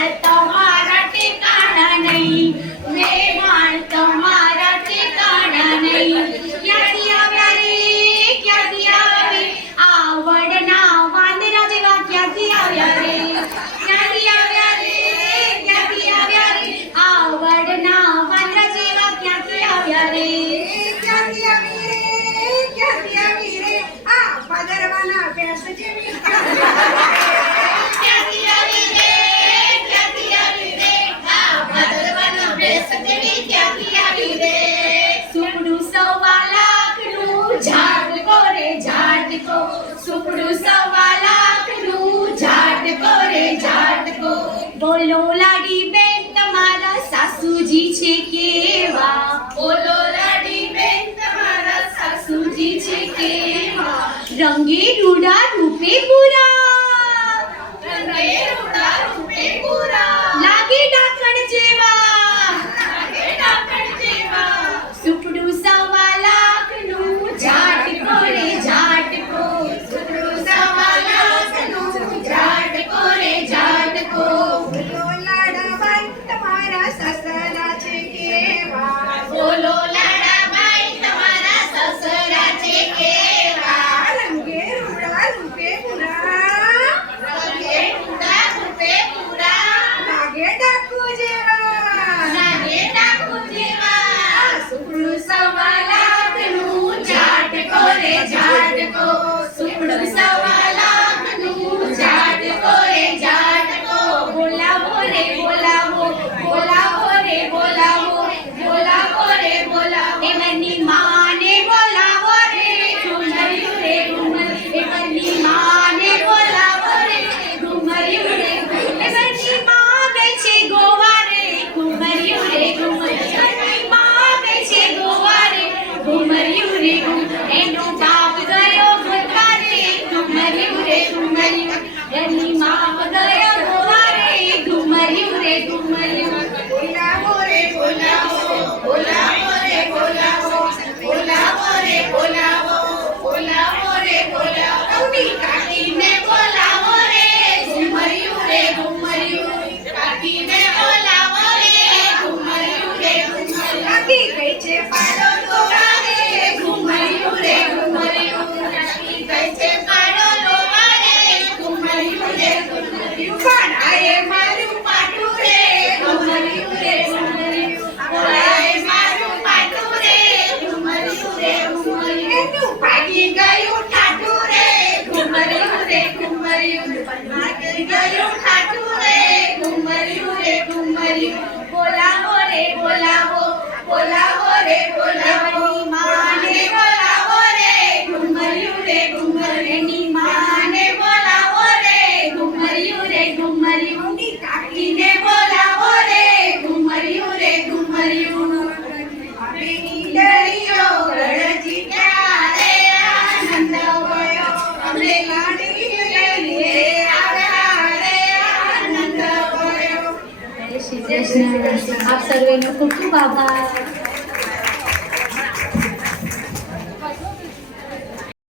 મેવાડ તમારા ઠેકાણા નહીં, મેવાડ તમારા ઠેકાણા નહીં. ક્યાંથી આવ્યા રે, ક્યાંથી આવ્યા રે, આવડના વાંદરા જેવા ક્યાંથી આવ્યા રે, ક્યાંથી આવ્યા રે, ક્યાંથી આવ્યા રે, આવડના વાંદરા જેવા ક્યાંથી આવ્યા રે, ક્યાંથી આવી રે, ક્યાંથી આવી રે, આ ભાદરવાના ભેંસ જેવી ક્યાંથી આવી રે, ક્યાંથી આવી રે, આ ભાદરવાના ભેંસ જેવી ક્યાંથી આવી રે. સુપડું 1.25 લાખનું ઝાટકો રે ઝાટકો, સુપડું 1.25 લાખનું ઝાટકો રે ઝાટકો. બોલો લાડી બેન તમારા સાસુજી છે કેવા, બોલો લાડી બેન તમારા સાસુજી છે કેવા. રંગે રૂડા રૂપે પૂરા, રંગે રૂડા રૂપે પૂરા, લાગે ડાકણ જેવા, લાગે ડાકણ જેવા. સુપડું 1.25 લાખનું ઝાટકો રે ઝાટકો, સુપડું 1.25 લાખનું ઝાટકો રે ઝાટકો. બોલો લાડાબાઈ તમારા સસરા છે કેવા, બોલો લાડાબાઈ તમારા સસરા છે કેવા. રંગે રૂડા રૂપે પૂરા, રંગે રૂડા રૂપે પૂરા, લાગે ડાકુ જેવા, લાગે ડાકુ જેવા. સુપડું 1.25 લાખનું ઝાટકો રે ઝાટકો, સુપડું 1.25 લાખનું ઝાટકો રે ઝાટકો. બોલાવો રે બોલાવો, બોલાવો રે બોલાવો, બોલાવો રે બોલાવો. એમની માને બોલાવો રે, ઘુમર્યું રે ઘુમર્યું. એમની માને બોલાવો રે, ઘુમર્યું રે ઘુમર્યું. એમની માં ગઈ છે ગોવા રે, ઘુમર્યું રે ઘુમર્યું. એમની માં ગઈ છે ગોવા રે, ઘુમર્યું રે ઘુમર્યું. એનો બાપ ગયો ગોવા રે, ઘુમર્યું રે ઘુમર્યું. એની માં ગયો ગોવા રે, ઘુમર્યું રે ઘુમર્યું. બોલાવો રે બોલાવો, બોલાવો રે બોલાવો, બોલાવો રે બોલાવો, બોલાવો રે બોલાવો. અવની કાકીને બોલાવો રે, ઘુમર્યું રે ઘુમર્યું. કાકીને બોલાવો રે, ઘુમર્યું રે ઘુમર્યું. કાકી ગઈ છે પાડો લોવા રે, ઘુમર્યું રે ઘુમર્યું. કાકી ગઈ છે પાડો લોવા રે, ઘુમર્યું રે ઘુમર્યું. પાડાએ મારું પાટું રે, ઘુમર્યું રે ઘુમર્યું. પાડાએ મારું પાટું રે, ઘુમર્યું રે ઘુમર્યું. એનું ભાગી ગયું ઠાઠું રે, ઘુમર્યું રે ઘુમર્યું. ભાગી ગયું ઠાઠું રે, ઘુમર્યું રે ઘુમર્યું. બોલાવો રે બોલાવો, બોલાવો રે બોલાવો. માને બોલાવો રે, ઘુમર્યું રે ઘુમર્યું. એની માને બોલાવો રે, ઘુમર્યું રે ઘુમર્યું. એની કાકીને બોલાવો રે, ઘુમર્યું રે ઘુમર્યું. કાકીની દરિયો ગળજી ત્યારે આનંદ ગયો, અમને લાડી લઈને આવ્યા રે, આનંદ ગયો. જય શ્રી કૃષ્ણ. આપ સર્વેનો ખૂબ ખૂબ આભાર.